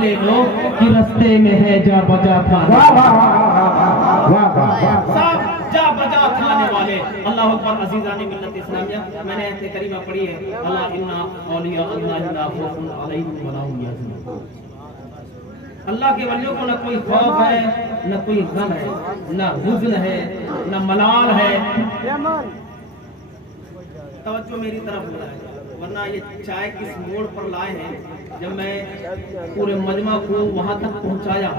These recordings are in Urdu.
لے لو کہ رستے میں ہے جا بجا تھا جا بجا تھانے والے. اللہ اکبر. عزیزان ملت اسلامیہ، میں نے ایت کریمہ پڑھی ہے، اللہ انا اولیاء اللہ لا خوف علیہم ولا هم یحزنون. اللہ کے ولیوں کو نہ کوئی خوف ہے، نہ کوئی غم ہے، نہ حزن ہے، نہ ملال ہے. توجہ میری طرف ہو رہا ہے، ورنہ یہ چائے کس موڑ پر لائے ہیں. جب میں پورے مجمع کو وہاں تک پہنچایا،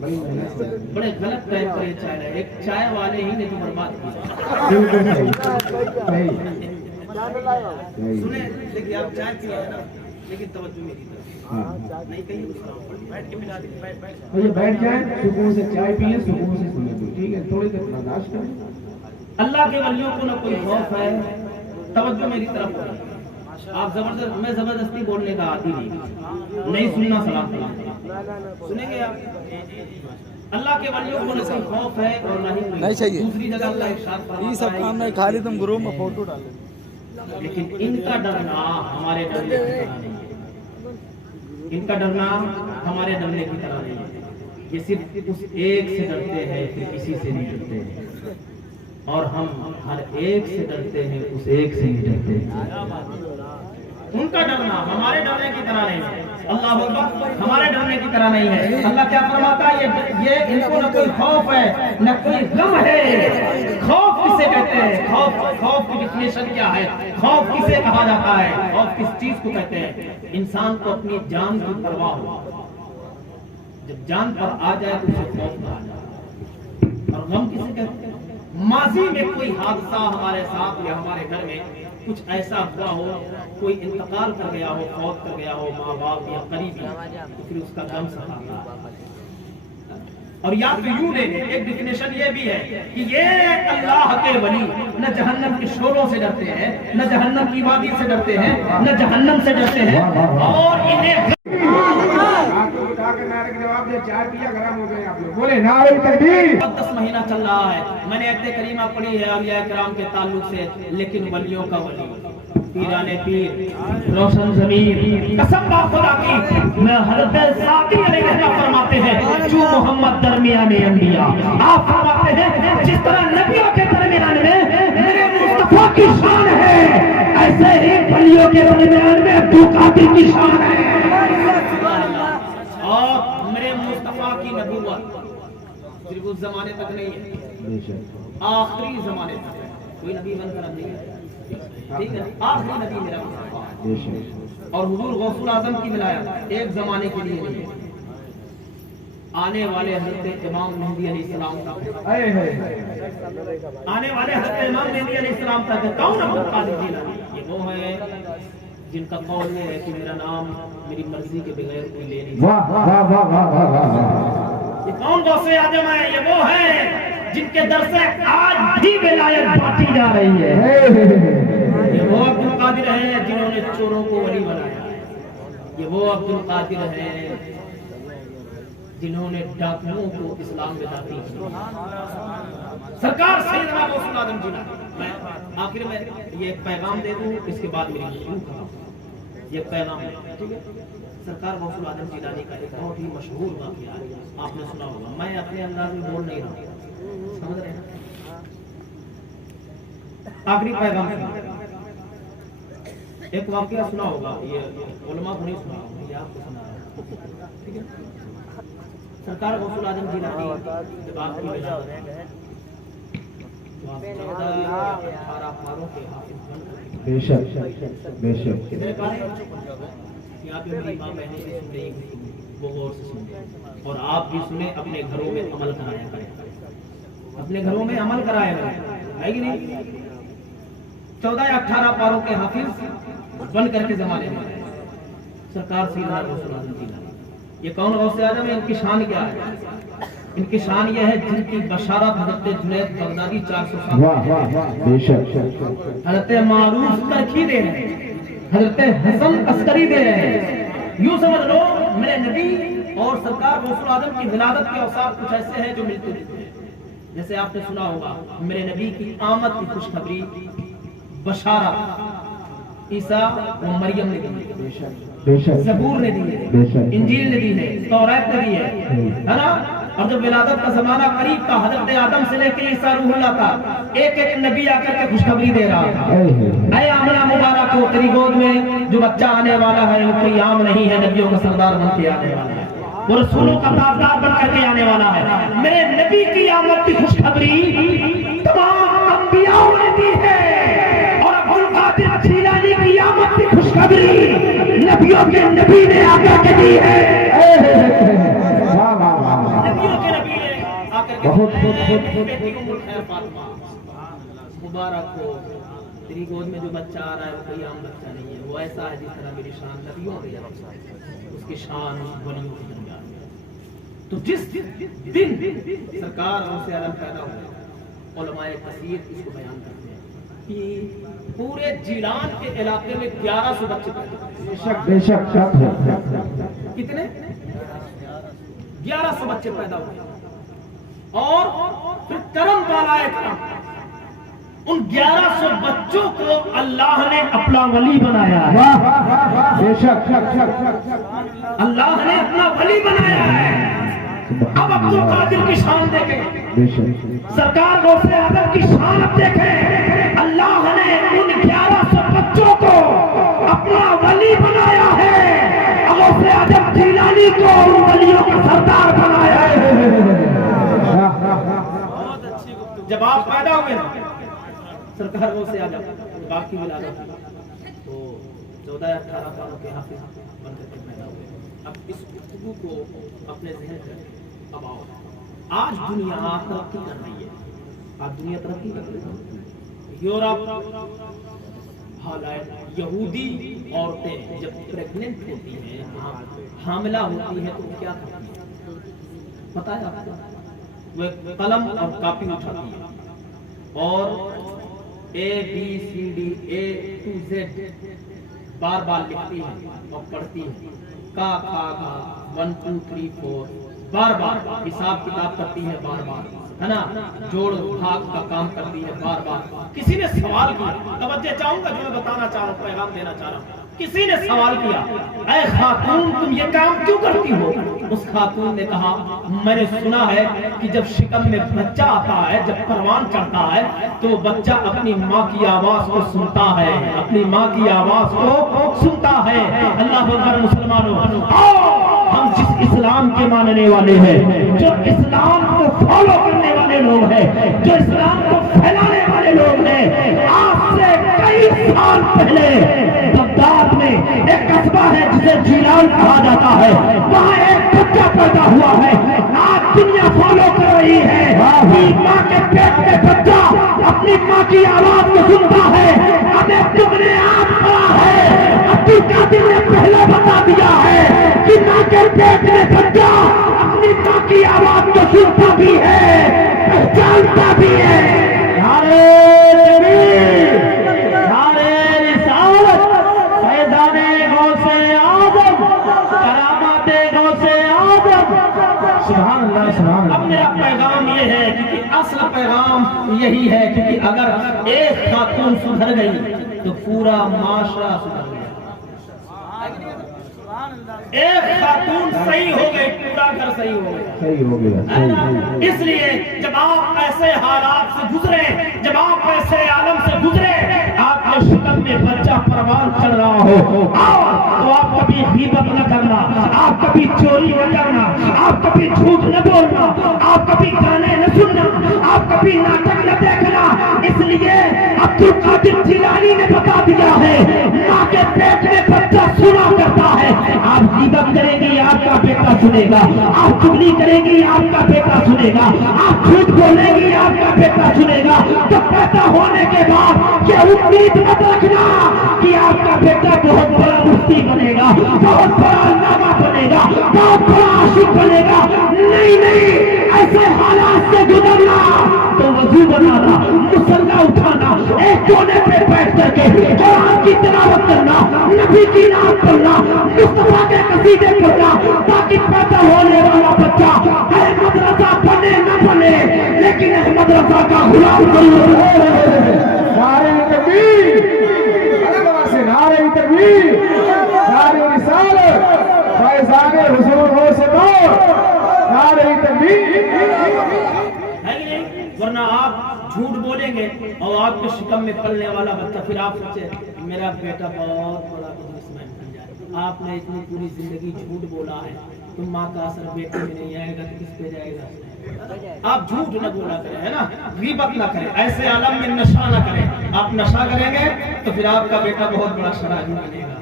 بڑے غلط ٹائم پر یہ چائے لائے. ایک چائے والے ہی نے تو برباد کیا. سنیں، دیکھیے آپ چائے پیا ہے نا، لیکن توجہ میری طرف نہیں کہیں بیٹھ کے ملا دیں. بیٹھ جائیں، سکون سے چائے پیئیں، سکون سے سنیں. ٹھیک ہے، تھوڑی دیر برداشت کریں. اللہ کے ولیوں کو نہ کوئی خوف ہے. توجہ میری طرف ہو. آپ زبردست، میں زبردستی بولنے کا عادی نہیں سننا سلام سنیں گے آپ. اللہ کے ولیوں کو نہ کوئی خوف ہے اور نہ ہی نہیں چاہیے. دوسری جگہ اللہ ارشاد فرماتا ہے یہ سب کام نہیں، خالی تم گروپ میں فوٹو ڈالو. لیکن ان کا ڈرنا ہمارے ڈرنے کی طرح نہیں ہے. ان کا ڈرنا ہمارے ڈرنے کی طرح نہیں ہے. یہ صرف اس ایک سے ڈرتے ہیں، پھر کسی سے نہیں ڈرتے ہیں. اور ہم ہر ایک سے ڈرتے ہیں، اس ایک سے ہی ڈرتے ہیں. ان کا ڈرنا ہمارے ڈرنے کی طرح نہیں ہے. اللہ اکبر. ہمارے ڈرنے کی طرح نہیں ہے. اللہ کیا فرماتا ہے؟ یہ ان کو نہ کوئی خوف ہے، نہ کوئی غم ہے. خوف کسے کہتے ہیں؟ خوف کی ڈیفینیشن کیا ہے؟ خوف کسے کہا جاتا ہے؟ خوف کس چیز کو کہتے ہیں؟ انسان کو اپنی جان کی پرواہ ہو. جب جان پر آ جائے تو اسے خوف کہا جاتا ہے. اور غم کسے کہتے ہیں؟ ماضی میں کوئی حادثہ ہمارے ساتھ یا ہمارے گھر میں کچھ ایسا ہوا ہو، کوئی انتقال کر گیا ہو، فوت کر گیا ہو، ماں باپ یا قریبی، تو پھر اس کا غم ستا ہے. اور یا تو یوں لے لیں، ایک ڈیفینیشن یہ بھی ہے کہ یہ اللہ کے ولی نہ جہنم کے شوروں سے ڈرتے ہیں، نہ جہنم کی وادی سے ڈرتے ہیں، نہ جہنم سے ڈرتے ہیں. اور انہیں چائے پیا گرم ہو گئے. آپ لوگ بولے نعرہ تکبیر. 10 مہینہ چل رہا ہے. میں نے ایت کریمہ پڑھی ہے اولیاء کرام کے تعلق سے، لیکن ولیوں کا ولی، پیران پیر، روشن ضمیر، قسم با خدا کی میں حضرت ذاتی علیہ السلام فرماتے ہیں جو محمد درمیان انبیاء. آپ فرماتے ہیں جس طرح نبیوں کے درمیان میں میرے مصطفیٰ کی شان ہے، ایسے ہی ولیوں کے درمیان میں عبد القادر کی شان ہے. اور میرے مصطفیٰ کی نبوت صرف اس زمانے تک نہیں ہے، آخری زمانے تک ہے. کوئی نبی بن کر نہیں ہے، ٹھیک ہے؟ آخری نبی میرا مصطفیٰ ہے. اور حضور غوث الاعظم کی ولایت ایک زمانے کے لیے نہیں ہے، آنے والے حضرت امام مہدی علیہ السلام تک. آنے والے حضرت امام مہدی علیہ السلام تک. کون عبد القادر جیلانی؟ یہ وہ ہے جن کا قول یہ ہے کہ میرا نام میری مرضی کے بغیر کوئی لے نہیں سکتا. یہ کون غوث اعظم ہے؟ یہ وہ ہے جن کے در سے آج بھی ولایت بانٹی جا رہی ہے. یہ وہ عبد القادر ہیں جنہوں نے چوروں کو ولی بنایا. یہ وہ عبد القادر ہیں جنہوں نے ڈاکوؤں کو اسلام میں داخل کیا. سرکار سیدنا غوث الاعظم جیلانی. میں آخر میں یہ ایک پیغام دے دوں، اس کے بعد میری گفتگو ختم. یہ پیغام ہے، ٹھیک ہے؟ سرکار غوث الاعظم جیلانی کا ایک بہت ہی مشہور واقعہ ہے، آپ نے سنا ہوگا. میں اپنے انداز میں بول نہیں رہا ہوں، سمجھ رہے ہیں؟ آخری پیغام ایک واقعہ سنا ہوگا، یہ علماء کو نہیں سنا ہوگا، یہ آپ کو سنا رہا ہوں، ٹھیک ہے؟ سرکار غوث الاعظم جیلانی جب آپ کی ولادت ہے، 18 پاروں کے حافظ بن کر بے شک بے شک. کتنے پارے؟ یہاں پہ میری ماں بہنیں بھی سن رہی ہیں، وہ غور سے سنیں، اور آپ بھی سنیں. اپنے گھروں میں عمل کرایا کریں، اپنے گھروں میں عمل کرایا کریں، ہے کہ نہیں؟ 14 یا 18 پاروں کے حافظ بن کر کے زمانے میں سرکار سیدنا غوث الاعظم جیلانی. یہ کون غوث اعظم ہے؟ ان کی شان کیا ہے؟ ان کی شان یہ ہے جن کی بشارت حضرت جنید بغدادی 400 سال حضرت معروف ترکی دے رہے ہیں، حضرت حسن عسکری دے رہے ہیں. یوں سمجھ لو میرے نبی اور سرکار غوث الاعظم کی ولادت کے اوصاف کچھ ایسے ہیں جو ملتے جلتے ہیں. جیسے آپ نے سنا ہوگا میرے نبی کی آمد کی خوشخبری، بشارت عیسیٰ و مریم نے دی. بے شک زبور نے دی بے ہے، شک انجیل نے دی ہے، تورات نے دی ہے نا؟ اور جب ولادت کا زمانہ قریب تھا، حضرت آدم سے لے کے عیسیٰ روح اللہ تھا، ایک ایک نبی آ کر کے خوشخبری دے رہا تھا، اے آمنہ مبارک ہو، تیری گود میں جو بچہ آنے والا ہے وہ کوئی عام نہیں ہے، نبیوں کا سردار بن کے آنے والا ہے، وہ رسولوں کا تاجدار بن کر کے آنے والا ہے۔ میرے نبی کی آمد کی خوشخبری تمام انبیاء نے دی ہے، اور عبد القادر جیلانی کی آمد کی خوشخبری نبیوں کے نبی نے آ کر کے دی ہے۔ واہ واہ واہ، نبیوں کے نبی نے آ کر کے بہت بیٹی ام الخیر فاطمہ مبارک ہو، تیری گود میں جو بچہ آ رہا ہے وہ کوئی عام بچہ نہیں ہے، وہ ایسا ہے جس طرح میری شان نبیوں کی ہے، اس کی شان ولیوں کی درمیان ہے۔ تو جس دن سرکار اور سے علم پیدا ہوا، علماء کثیر اس کو بیان کرتے ہیں کہ پورے جیلان کے علاقے میں 1100 بچے پیدا ہوئے۔ بے شک بے شک شک ہے، کتنے؟ 1100 بچے پیدا ہوئے، اور پھر کرم والا کرم، ان 1100 بچوں کو اللہ نے اپنا ولی بنایا ہے۔ واہ بے شک شک شک، اللہ نے اپنا ولی بنایا ہے۔ اب عبد القادر کی شان دیکھیں، بے شک سرکار غوث اعظم کی شان اب دیکھیں، اللہ نے ان 1100 بچوں کو اپنا ولی بنایا ہے، غوث اعظم جیلانی کو ان ولیوں کا سردار بنایا ہے۔ جب آپ پیدا ہوئے نا سرکار غوث اعظم باقی ولادت تو 14-18 سالوں کے حافظ بن کر کے پیدا ہوئے۔ اب اس گفتگو کو اپنے ذہن میں اب آؤ، آج دنیا ترقی کر رہی ہے، آج دنیا ترقی کر رہی ہے۔ یورپ حالات یہودی عورتیں جب پریگننٹ ہوتی ہیں، حاملہ ہوتی ہیں، تو کیا کرتی ہیں پتہ ہے آپ کو؟ وہ ایک قلم اور کاپی اٹھاتی ہے اور ABCD A to Z بار بار لکھتی ہے اور پڑھتی ہے، کا کھا گا 1 2 3 4 بار بار حساب کتاب کرتی ہے، بار بار ہے نا، جوڑ بھاگ کا کام کرتی ہے بار بار۔ کسی نے سوال کیا، توجہ چاہوں گا جو میں بتانا چاہ رہا ہوں، پیغام دینا چاہ رہا ہوں، کسی نے سوال کیا اے خاتون تم یہ کام کیوں کرتی ہو؟ اس خاتون نے کہا میں نے سنا ہے کہ جب شکم میں بچہ آتا ہے، جب پروان چڑھتا ہے تو وہ بچہ اپنی ماں کی آواز کو سنتا ہے، اپنی ماں کی آواز کو سنتا ہے۔ اللہ اکبر مسلمانوں، ہم جس اسلام کے ماننے والے ہیں، جو اسلام کو فالو کرنے والے لوگ ہیں، جو اسلام کو پھیلانے والے لوگ ہیں، آج سے کئی سال پہلے بغداد میں ایک قصبہ ہے جسے جیلان کہا جاتا ہے، وہاں ایک بچہ پیدا ہوا ہے۔ آج دنیا فالو کر رہی ہے کہ ماں کے پیٹ میں بچہ اپنی ماں کی آواز کو سنتا ہے۔ اب ایک تم نے آپ پڑھا ہے، عبد القادر نے پہلے بتا دیا ہے کہ ماں کے پیٹ میں بچہ اپنی ماں کی آواز کو سنتا بھی ہے، پہچانتا بھی ہے۔ نعرہ تکبیر، نعرہ رسالت، فیضان غوث اعظم، کرامات غوث اعظم، سبحان اللہ سبحان اب اللہ۔ میرا پیغام یہ ہے کیونکہ اصل پیغام یہی ہے، کیونکہ اگر ایک خاتون سدھر گئی تو پورا معاشرہ سدھر گیا، ایک خاتون صحیح ہو گئی پورا گھر صحیح ہو گیا۔ صحیح ہو گیا، اس لیے جب آپ ایسے حالات سے گزرے، جب آپ ایسے عالم سے گزرے، آپ کے شکم میں بچہ پروان چڑھ رہا ہو، تو آپ کبھی غیبت نہ کرنا، آپ کبھی چوری نہ کرنا، آپ کبھی جھوٹ نہ بولنا، آپ کبھی گانے نہ سننا، آپ کبھی ناٹک نہ دیکھنا۔ اس لیے عبد القادر جیلانی نے بتا دیا ہے، ماں کے پیٹ میں بچہ سنا کرتا ہے۔ آپ غیبت کریں گی آپ کا بیٹا سنے گا، آپ چغلی کریں گی آپ کا بیٹا سنے گا، آپ جھوٹ بولیں گی آپ کا بیٹا سنے گا۔ تو پیدا ہونے کے بعد یہ امید مت رکھنا کہ آپ کا بیٹا بہت بڑا مفتی بنے گا، بہت بڑا علامہ بنے گا، بہت بڑا عاشق بنے گا۔ نہیں نہیں، ایسے حالات سے گزرنا تو وضو بنانا، مصلی اٹھانا، ایک کونے پہ بیٹھ کر کے قرآن کی تلاوت کرنا، نبی کی نعت پڑھنا، مصطفیٰ کے قصیدے پڑھنا، تاکہ پیدا ہونے والا بچہ ہے مدرسہ بنے نہ بنے لیکن اس مدرسہ کا غلام ضرور ہے۔ نعرہ تکبیر، نعرہ تکبیر، نعرہ رسالت۔ حضور ہو سے دور نعرہ تکبیر ہے کہ نہیں؟ ورنہ آپ جھوٹ بولیں گے اور آپ کے شکم میں پلنے والا بچہ، پھر آپ سوچے میرا بیٹا بہت بڑا بزنس مین بن جائے. آپ نے اتنی پوری زندگی جھوٹ بولا ہے، تو ماں کا اثر بیٹے میں نہیں آئے گا تو کس پہ جائے گا؟ آپ جھوٹ نہ بولا کریں، ہے نا، غیبت نہ کریں، ایسے عالم میں نشہ نہ کریں. آپ نشہ کریں گے تو پھر آپ کا بیٹا بہت بڑا شرابی بنے گا،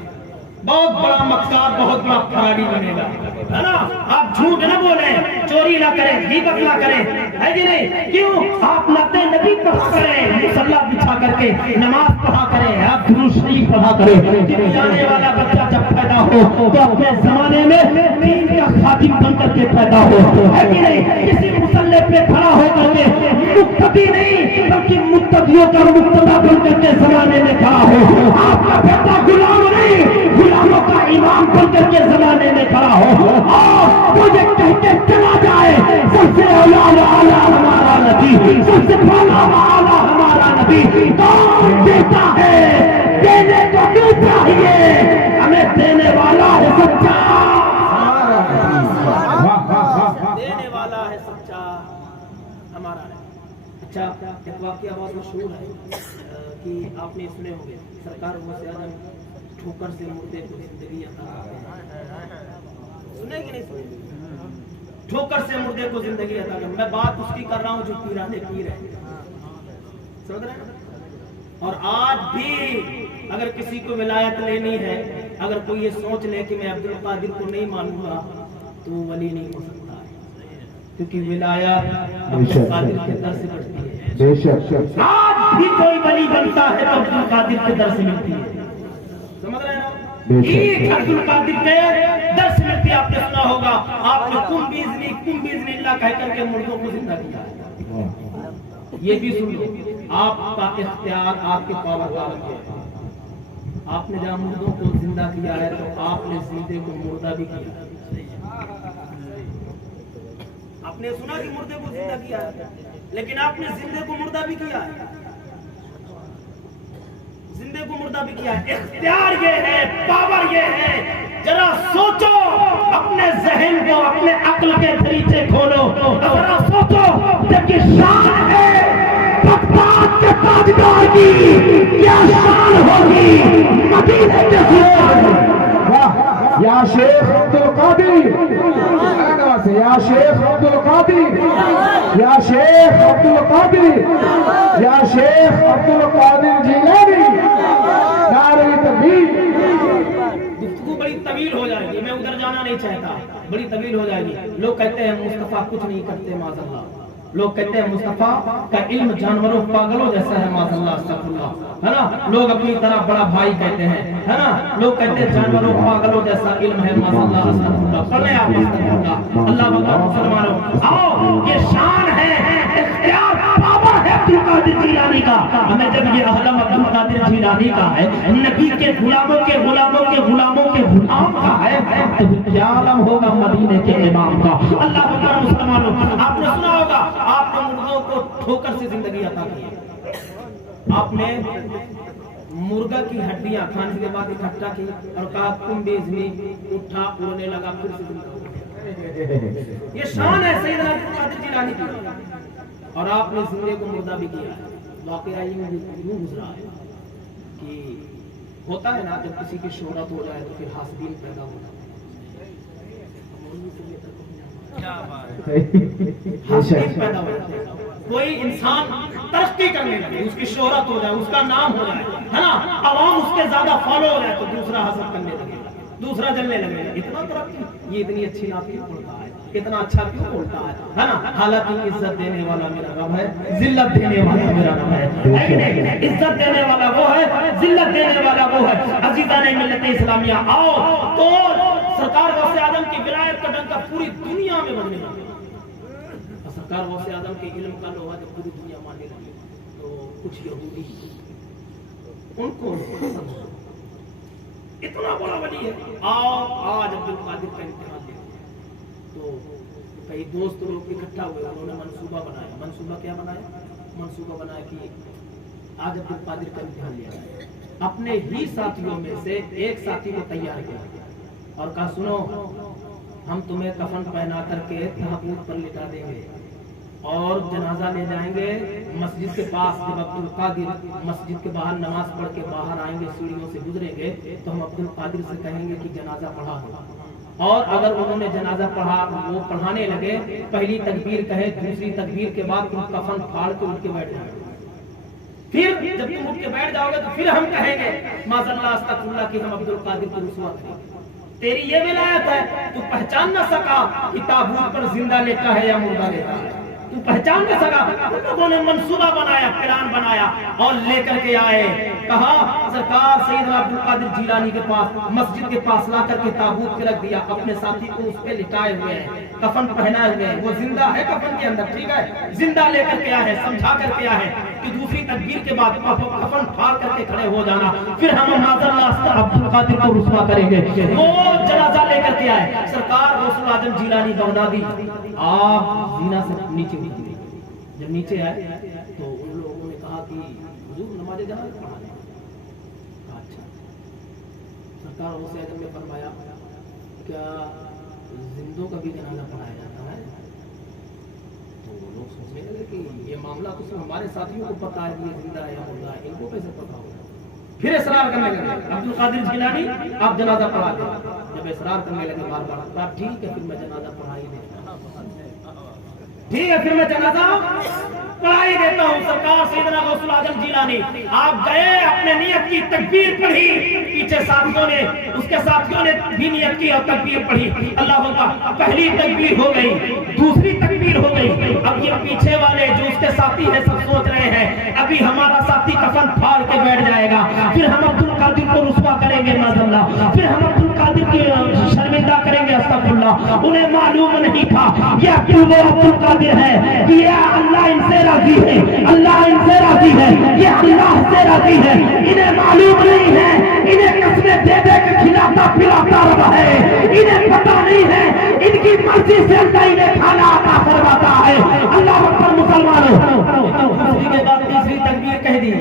بہت بڑا مکار، بہت بڑا فراڈی بنے گا، ہے نا. آپ جھوٹ نہ بولیں، چوری نہ کریں، غیبت نہ کریں، ہے کہ نہیں؟ کیوں؟ آپ نعت نبی پڑھا کریں، مصلی بچھا کر کے نماز پڑھا کریں، آپ درود شریف پڑھا کریں. جانے والا بچہ جب پیدا ہو تو اپنے زمانے میں دین کا خادم بن کر کے پیدا ہو، ہے کہ نہیں؟ کسی مصلی پہ کھڑا ہو کر کے مقتدی نہیں بلکہ مقتدیوں کا مقتدا بن کر کے زمانے میں کھڑا ہو. آپ کا بیٹا غلام نہیں، غلاموں کا امام بن کر کے زمانے میں کھڑا ہو، اور وہ یہ کہہ کے چلا جائے سب سے اعلیٰ ہمارا نبی، سب سے اعلیٰ ہمارا نبی. کون دیتا ہے؟ دینے کو بھی چاہیے، ہمیں دینے والا ہے سچا، دینے والا ہے سچا ہمارا ہے. اچھا، ایک واقعہ بہت مشہور ہے کہ آپ نے سنے ہوں گے، سرکار غوث اعظم ٹھوکر سے مردے کو زندگی عطا سنے کہ نہیں سنے؟ ٹھوکر سے مردے کو زندگی عطا کر. میں بات اس کی کر رہا ہوں جو پیرانے پیر ہے، سمجھ رہے ہیں؟ اور آج بھی اگر کسی کو ولایت لینی ہے، اگر کوئی یہ سوچ لے کہ میں عبد القادر کو نہیں مانوں گا تو وہ ولی نہیں ہو سکتا ہے، کیونکہ ولایت عبد القادر کے در سے بڑھتی ہے. بے شک آج بھی کوئی ولی بنتا ہے تو عبد القادر کے در سے ملتی ہے، سمجھ رہے ہیں نا؟ ایک عبد القادر کے در سے ملتی ہے. آپ نے سنا ہوگا، آپ نے کم بیزنی اللہ کہہ کر کے مردوں کو زندہ کیا ہے. یہ بھی سن لو، آپ کا اختیار آپ کے پاور کا ہے. آپ نے جہاں مردوں کو زندہ کیا ہے تو آپ نے زندے کو مردہ بھی کیا. آپ نے سنا کہ مردے کو زندہ کیا ہے، لیکن آپ نے زندے کو مردہ بھی کیا ہے، زندے کو مردہ بھی کیا ہے. اختیار یہ ہے، پاور یہ ہے. ذرا سوچو، اپنے ذہن کو، اپنے عقل کے دریچے کھولو، ذرا سوچو جب یہ شان ہے بغداد کے تاجدار کی، کیا شان ہوگی مدینے کے سلطان. یا شیخ عبد القادر، یا شیخ عبد القادر، یا شیخ عبد القادر، یا شیخ عبد القادر جیلانی، نعرہ تکبیر. گفتگو بڑی طویل ہو جائے گی، میں ادھر جانا نہیں چاہتا، بڑی طویل ہو جائے گی. لوگ کہتے ہیں مصطفیٰ کچھ نہیں کرتے، معاذ اللہ. لوگ کہتے ہیں مصطفیٰ کا علم جانوروں پاگلوں جیسا ہے، معاذ اللہ، استغفر اللہ، ہے نا. لوگ اپنی طرح بڑا بھائی کہتے ہیں، ہے نا. لوگ کہتے ہیں جانوروں پاگلوں جیسا علم ہے، معاذ اللہ، استغفر اللہ. پڑھیں آپ استغفر اللہ. اللہ اکبر. مسلمانوں آؤ، یہ شان ہے، اختیار، پاور ہے عبد القادر جیلانی کا. ہمیں جب یہ عالم عبد القادر جیلانی کا ہے، نبی کے غلاموں کے غلاموں کے غلاموں کے غلام کا ہے، تو کیا عالم ہوگا مدینے کے امام کا. اللہ اکبر. مسلمانوں آپ نے سنا ہوگا، آپ نے مردوں کو ٹھوکر سے زندگی عطا کی. آپ نے مرغا کی ہڈیاں کھانے کے بعد اکٹھا کی اور کہا کم بیزنی، اٹھا، اڑنے لگا، پھر سے زندہ ہو گیا. یہ شان ہے سیدنا عبد القادر جیلانی کی. اور آپ نے زندے کو مردہ بھی کیا ہے. واقعہ یوں گزرا ہے کہ ہوتا ہے نا، جب کسی کی شہرت ہو جائے تو پھر حاسدین پیدا ہوتا ہے. حاسدین پیدا ہو جاتے ہیں. کوئی انسان ترقی کرنے لگے، اس کی شہرت ہو جائے، اس کا نام ہو جائے، ہے نا، عوام اس کے زیادہ فالو ہو جائے تو دوسرا حسد کرنے لگے، دوسرا جلنے لگے. اتنا ترقی، یہ اتنی اچھی نعت کیوں بولتا ہے، اتنا اچھا کیوں بولتا ہے نا. حالانکہ عزت دینے والا میرا رب ہے، ذلت دینے والا میرا رب ہے. عزت دینے والا وہ ہے، ذلت دینے والا وہ ہے. عزیزان ملت اسلامیہ آؤ، تو سرکار غوث اعظم کی ولایت کا ڈنکا پوری دنیا میں بجنے لگا. سرکار غوث اعظم کے علم کا لوہا جب پوری دنیا ماننے لگی تو کچھ یہودی ان کو اتنا بڑا ولی ہے. آج عبد القادر کا امتحان دیا تو کئی دوست لوگ اکٹھا ہوئے، انہوں نے منصوبہ بنایا. منصوبہ کیا بنایا؟ منصوبہ بنایا کہ آج عبد القادر کا امتحان لیا جائے. اپنے ہی ساتھیوں میں سے ایک ساتھی کو تیار کیا اور کہا سنو ہم تمہیں کفن پہنا کر کے تابوت پر لٹا دیں گے اور جنازہ لے جائیں گے مسجد کے پاس. جب عبد القادر مسجد کے باہر نماز پڑھ کے باہر آئیں گے سیڑھیوں سے گزریں گے تو ہم عبد القادر سے کہیں گے کہ جنازہ پڑھا دو. اور اگر انہوں نے جنازہ پڑھا وہ پڑھانے لگے پہلی تکبیر کہے دوسری تکبیر کے بعد تم کفن پھاڑ کے اٹھ کے بیٹھ جاؤ. پھر جب تم اٹھ کے بیٹھ جاؤ گے تو پھر ہم کہیں گے معاذ اللہ استغفر اللہ کہ ہم عبد القادر کو رسوا کریں. تیری یہ ولایت ہے تو پہچان نہ سکا کہ تابوت پر زندہ لیٹا ہے یا مردہ لیٹا ہے. تو پہچان نہ سکا. لوگوں نے منصوبہ بنایا پلان بنایا اور لے کر کے آئے. کہا سرکار سیدنا عبد القادر جیلانی کے پاس مسجد کے پاس لا کر کے تابوت کے رکھ دیا. اپنے ساتھی کو اس پہ لٹائے ہوئے ہیں کفن پہنائے ہوئے ہیں. وہ زندہ ہے کفن کے اندر ٹھیک ہے زندہ لے کر کے آئے سمجھا کر کے آئے کہ دوسری تکبیر کے بعد کفن پھاڑ کر کے کھڑے ہو جانا پھر ہم معاذ اللہ عبد القادر کو رسوا کریں گے. وہ جنازہ لے کر کے آئے. سرکار غوث الاعظم جیلانی بغدادی آپ زینا سے نیچے اترے. جب نیچے آئے تو ان لوگوں نے کہا کہ حضور نماز جنازہ پڑھا لیں. اچھا. سرکار غوث اعظم نے فرمایا کیا زندوں کا بھی جنازہ پڑھایا جاتا ہے؟ تو لوگ سوچنے لگے کہ یہ معاملہ تو صرف ہمارے ساتھیوں کو پتا ہے کہ یہ زندہ ہے یا مردہ ہے ان کو کیسے پتا ہوگا. پھر اصرار کرنے لگے عبد القادر جیلانی آپ جنازہ پڑھا دیں. جب اصرار کرنے لگے بار بار ٹھیک ہے پھر میں جنازہ پڑھا ہی دیتا ہوں ٹھیک ہے پھر میں جنازہ پڑھا ہی دیتا ہوں. سرکار سیدنا غوث الاعظم جیلانی آپ گئے اپنے نیت کی تکبیر پڑھی. پیچھے ساتھیوں نے اس کے ساتھیوں نے بھی نیت کی اور تکبیر پڑھی. اللہ اکبر. پہلی تکبیر ہو گئی دوسری تکبیر ہو گئی. اب یہ پیچھے والے جو اس کے ساتھی ہیں سب سوچ رہے ہیں ابھی ہمارا ساتھی کفن پھاڑ کے بیٹھ جائے گا پھر ہم عبد القادر کو رسوا کریں گے معاذ اللہ پھر ہم عبد القادر کی شرمندہ کریں گے استغفر اللہ. انہیں معلوم نہیں تھا یہ کیوں وہ عبد القادر ہے کہ یہ اللہ ان سے راضی ہے اللہ ان سے راضی ہے یہ اللہ سے راضی ہے. انہیں معلوم نہیں ہے انہیں قسمیں دے دے کے کھلاتا پلاتا رہا ہے. انہیں پتہ نہیں ہے ان کی مرضی سے اللہ انہیں کھانا عطا فرماتا ہے. اللہ اکبر مسلمانوں. دوسری کے بعد تیسری تکبیر کہہ دی.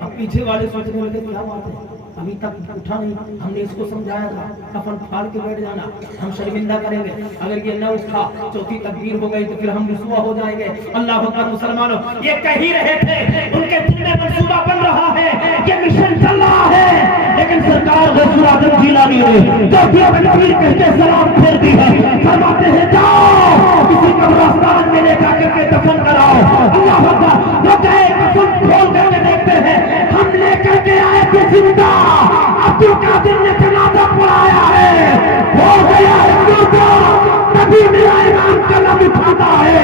اب پیچھے والے سوچنے لگے کیا بات ہے ابھی تک اٹھا نہیں ہم نے اس کو سمجھایا تھا کفن پھاڑ کے بیٹھ جانا ہم شرمندہ کریں گے اگر یہ نہ اٹھا چوتھی تکبیر ہو گئی تو پھر ہم رسوا ہو جائیں گے. اللہ اکبر مسلمانوں. یہ کہہ ہی رہے تھے ان کے دل میں منصوبہ بن رہا ہے یہ مشن چل رہا ہے لیکن سرکار غوث الاعظم جیلانی نے جو تکبیر کہہ کے سلام پھیر دی ہے فرماتے ہیں جاؤ کسی قبرستان میں لے جا کر کے دفن کراؤ. اللہ اکبر. جو گئے کفن کھول کر کے دیکھتے ہیں ہم لے کر کے آئے تھے زندہ عبد القادر نے جنازہ پڑھایا ہے ہو گیا ہے مردہ. نبی میرا امام قلم اٹھاتا ہے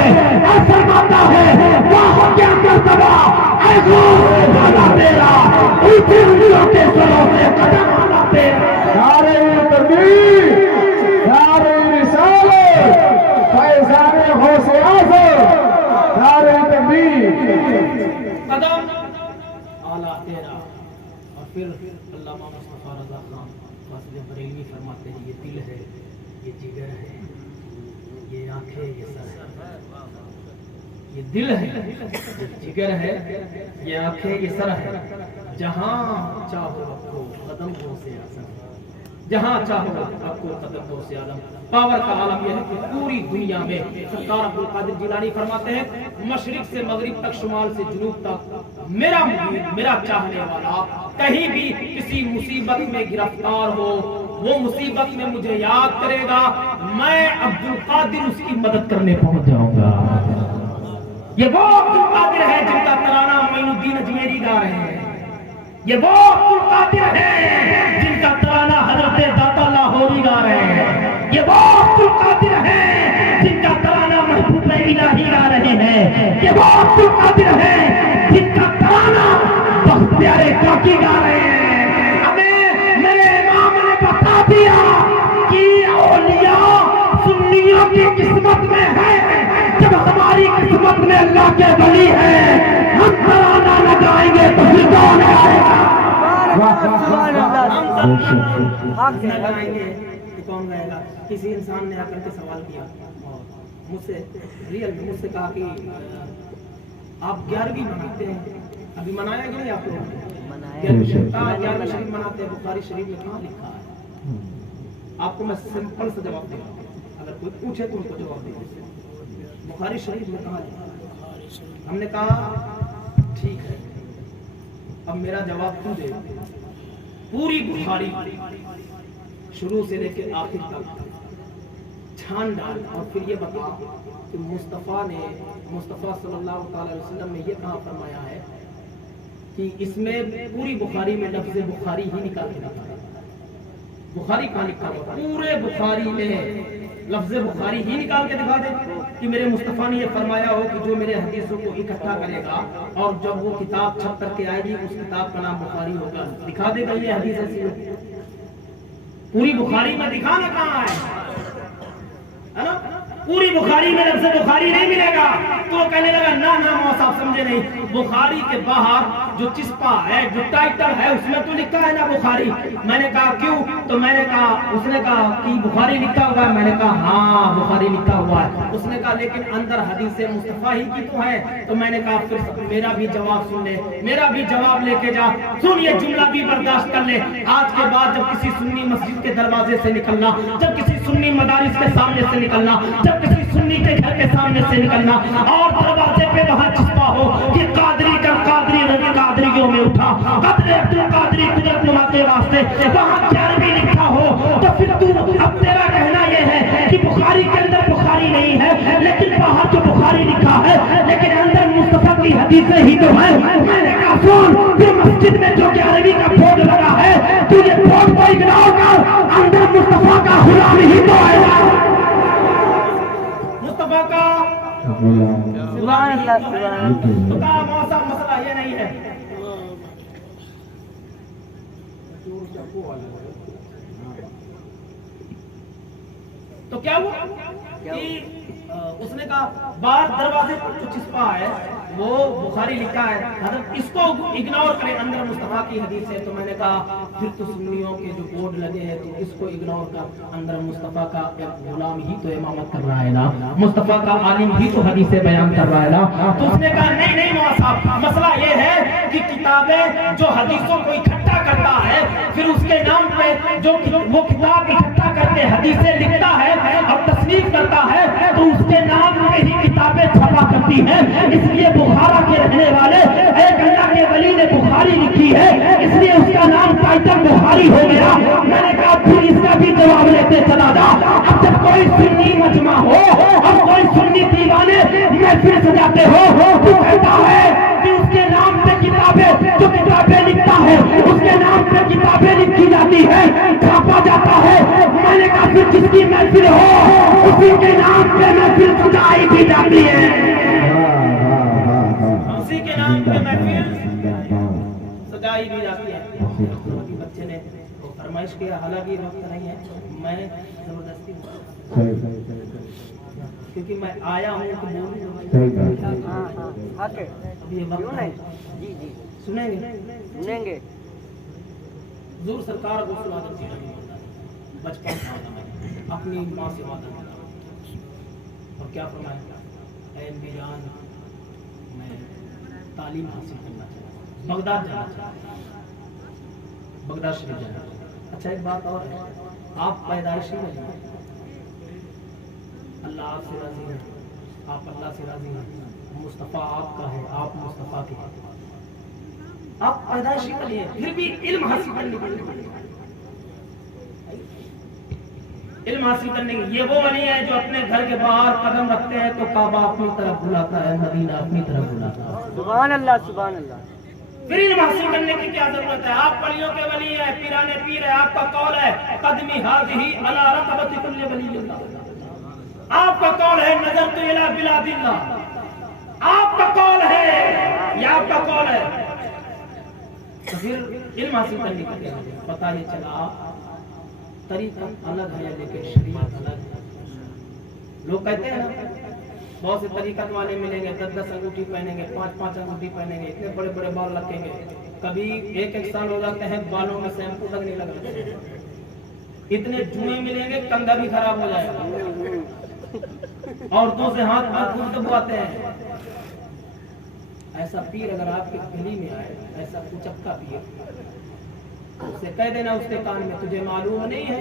اور فرماتا ہے واہ کیا مرتبہ اے غوث والا تیرا اونچی انگلیوں کے سروں سے قدم والا تیرا. نعرہ تکبیر نعرہ رسالت فیضان غوث اعظم نعرہ تکبیر. قدم اعلیٰ تیرا. اور پھر علامہ مصطفیٰ رضا خان فاضل بریلوی فرماتے ہیں یہ دل ہے یہ جگر ہے یہ آنکھیں یہ سر ہے. یہ دل ہے یہ جگر ہے یہ آنکھیں یہ سر ہے. جہاں چاہو رکھو قدم غوث اعظم جہاں چاہو رکھو قدم غوث اعظم. پاور کا عالم یہ ہے کہ پوری دنیا میں سرکار عبد القادر جیلانی فرماتے ہیں مشرق سے مغرب تک شمال سے جنوب تک میرا مرید میرا چاہنے والا کہیں بھی کسی مصیبت میں گرفتار ہو وہ مصیبت میں مجھے یاد کرے گا میں عبد القادر اس کی مدد کرنے پہنچ جاؤں گا. یہ وہ عبد القادر ہے جن کا ترانہ معین الدین اجمیری گا رہے ہیں. یہ وہ عبد القادر ہے جن کا ترانہ حضرت داتا لاہوری گا رہے ہیں. یہ وہ عبد القادر ہے جن کا ترانہ محبوب الہی گا رہے ہیں. یہ وہ عبد القادر ہے جن کا ترانہ بہت پیارے کاکی گا رہے ہیں. ہمیں میرے امام نے بتا دیا کہ اولیاء سنیوں کی قسمت میں ہے. جب ہماری قسمت میں اللہ کے ولی ہے ہم ترانہ نہ گائیں گے تو پھر کون آئے گا. ہم ترانہ گائیں گے تو کون گائے گا. کسی انسان نے آ کر کے سوال کیا اور مجھ سے کہا کہ آپ 11ویں مناتے ہیں ابھی منایا گیا نہیں آپ لوگ 11ویں شریف مناتے ہیں بخاری شریف میں کہاں لکھا ہے آپ کو میں سمپل سے جواب دے رہا ہوں، اگر کوئی پوچھے تو ان کو جواب دے. بخاری شریف میں کہا ہے. ہم نے کہا ٹھیک ہے، اب میرا جواب تو دے. پوری بخاری شروع سے لے کے آخر تک چھان ڈال اور پھر یہ بتا کہ مصطفیٰ صلی اللہ تعالی علیہ وسلم نے یہ کہا فرمایا ہے کہ اس میں پوری بخاری میں لفظ بخاری ہی نکال کے دکھا. بخاری کہاں لکھا ہوا؟ پورے بخاری میں لفظ بخاری ہی نکال کے دکھا دے کہ میرے مصطفیٰ نے یہ فرمایا ہو کہ جو میرے حدیثوں کو اکٹھا کرے گا اور جب وہ کتاب چھپ کر کے آئے گی اس کتاب کا نام بخاری ہوگا. دکھا دے گا یہ حدیث ایسی ہے؟ پوری بخاری میں دکھانا کہاں ہے نا؟ پوری بخاری میں لفظ بخاری نہیں ملے گا. تو کہنے لگا نہ صاحب سمجھے نہیں، بخاری کے باہر جو چسپا ہے، جو ٹائٹل ہے، اس میں تو لکھا ہے نا بخاری. میں نے کہا کیوں؟ تو میں نے کہا، اس نے کہا کہ بخاری لکھا ہوا ہے. میں نے کہا ہاں بخاری لکھا ہوا ہے. اس نے کہا لیکن اندر حدیث مصطفیٰ ہی کی تو ہے. تو میں نے کہا پھر میرا بھی جواب سن لے، میرا بھی جواب لے کے جا. سن یہ جملہ بھی برداشت کر لے. آج کے بعد جب کسی سنی مسجد کے دروازے سے نکلنا، جب کسی سنی مدارس کے سامنے سے نکلنا، جب کسی سنی کے گھر کے سامنے سے نکلنا اور دروازے پہ وہاں چھپا ہو کہ قادری کا قادری رضی قادریوں میں اٹھا، قدر عبد القادری قدرت نما کے واسطے، وہاں 11ویں لکھا ہو، تو پھر تو اب تیرا کہنا یہ ہے کہ بخاری کے اندر بخاری نہیں ہے لیکن باہر جو بخاری لکھا ہے لیکن اندر مصطفیٰ کی حدیثیں ہی تو ہیں. میں نے کہا سن، پھر مسجد میں جو 11ویں کا بورڈ لگا ہے تو یہ بورڈ کو اگنور کر، اندر مصطفیٰ کا غلام ہی تو ہے. مصطفیٰ کا سبحان اللہ سبحان اللہ. تو کہا موسیٰ مسئلہ یہ نہیں ہے. تو کیا ہوا کہ اس نے کہا باہر دروازے پر جو چسپا ہے وہ بخاری لکھا ہے، حضرت اس کو اگنور کرے، اندر مصطفیٰ کی حدیث ہے. تو میں نے کہا پھر تو سنیوں کے جو بورڈ لگے ہیں تو اس کو اگنور کر، اندر مصطفیٰ کا غلام ہی تو امامت کر رہا ہے نا، مصطفیٰ کا عالم ہی تو حدیثیں بیان کر رہا ہے نا. تو اس نے کہا نہیں مولا صاحب، مسئلہ یہ ہے کہ کتابیں جو حدیثوں کو اکٹھا کرتا ہے پھر اس کے نام پہ جو وہ کتاب اکٹھا کرتے حدیثیں لکھتا ہے اور تصنیف کرتا ہے تو اس کے نام میں ہی کتابیں چھپا کرتی ہیں. اس لیے بخارا کے رہنے والے ایک اللہ کے ولی نے بخاری لکھی ہے، اس لیے اس کا نام ٹائٹل بخاری ہو گیا. میں نے کہا پھر اس کا بھی جواب لیتے چلا جا. اب جب کوئی سنی مجمع ہو اور کوئی سنی دیوانے محفل سجاتے ہو تو کہتا ہے کہ اس کے نام پہ کتابیں، جو کتابیں لکھتا ہے اس کے نام پہ کتابیں لکھی جاتی ہے، چھاپا جاتا ہے. میں نے کہا پھر جس کی محفل ہو اسی کے نام پہ محفل سجائی بھی جاتی ہے، اسی کے نام پہ محفل سجائی بھی جاتی ہے. بچے نے فرمائش کیا، حالانکہ یہ وقت نہیں ہے، میں زبردستی کیونکہ میں آیا ہوں تو سنیں گے. حضور سرکار غسل آدم کی بچپن اپنی ماں سے وعدہ کیا اور کیا فرمایا، اے میری جان میں تعلیم حاصل کرنا چاہتا ہوں، بغداد جانا چاہتا ہوں، بغداد شریف جانا چاہتا ہوں. اچھا ایک بات اور ہے، آپ پیدائشی نہیں ہیں، اللہ آپ سے راضی ہے، آپ اللہ سے راضی ہیں، مصطفیٰ آپ کا ہے، آپ مصطفیٰ کے ہیں. آپ پیدائشی نہیں ہیں پھر بھی علم حاصل کرنے کے لیے، علم حاصل کرنے کے لیے. یہ وہ ولی ہے جو اپنے گھر کے باہر قدم رکھتے ہیں تو کعبہ اپنی طرف بلاتا ہے، مدینہ اپنی طرف بلاتا ہے. سبحان اللہ سبحان اللہ. پھر علم حاصل کرنے کی کیا ضرورت ہے؟ آپ ولیوں کے ولی ہیں، پیرانے پیر ہے، آپ کا قول ہے قدمی ہذہ علی رقبۃ کل ولی اللہ، آپ کا قول ہے نظر تو الی بلاد اللہ، آپ کا قول ہے، یہ آپ کا قول ہے. تو پھر علم حاصل کرنے کی کیا ہے؟ پتہ یہ چلا طریقہ الگ ہے لیکن شریعت الگ ہے. لوگ کہتے ہیں بہت سے طریقت والے ملیں گے، 10 انگوٹھی پہنیں گے، 5 انگوٹھی پہنیں گے، اتنے بڑے بڑے بال رکھیں گے، کبھی ایک سال ہو جاتے ہیں بالوں میں شیمپو تک نہیں لگ رہے، اتنے جوئیں ملیں گے کندھا بھی خراب ہو جائے گا، عورتوں سے ہاتھ خود دبواتے ہیں. ایسا پیر اگر آپ کے گلی میں آئے، ایسا کچکا پیر، اسے کہہ دینا اس کے کان میں تجھے معلوم نہیں ہے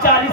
40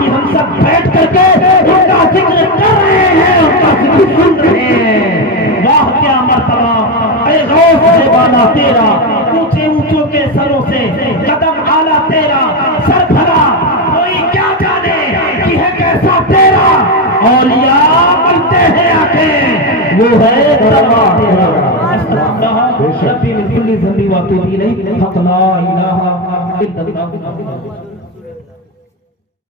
کہ ہم سب بیٹھ کر کے ان کا ذکر کر رہے ہیں، ان کا ذکر سن رہے ہیں۔ واہ کیا مرتبہ اے غوث زبانہ تیرا، اونچے اونچوں کے سروں سے قدم اعلیٰ تیرا، سر بھلا کوئی کیا جانے کہ ہے کیسا تیرا، اولیاء ملتے ہیں آنکھیں وہ ہے ترا تیرا۔ ربی من کل ذنب واتوب الیہ، حق لا الہ الا اللہ۔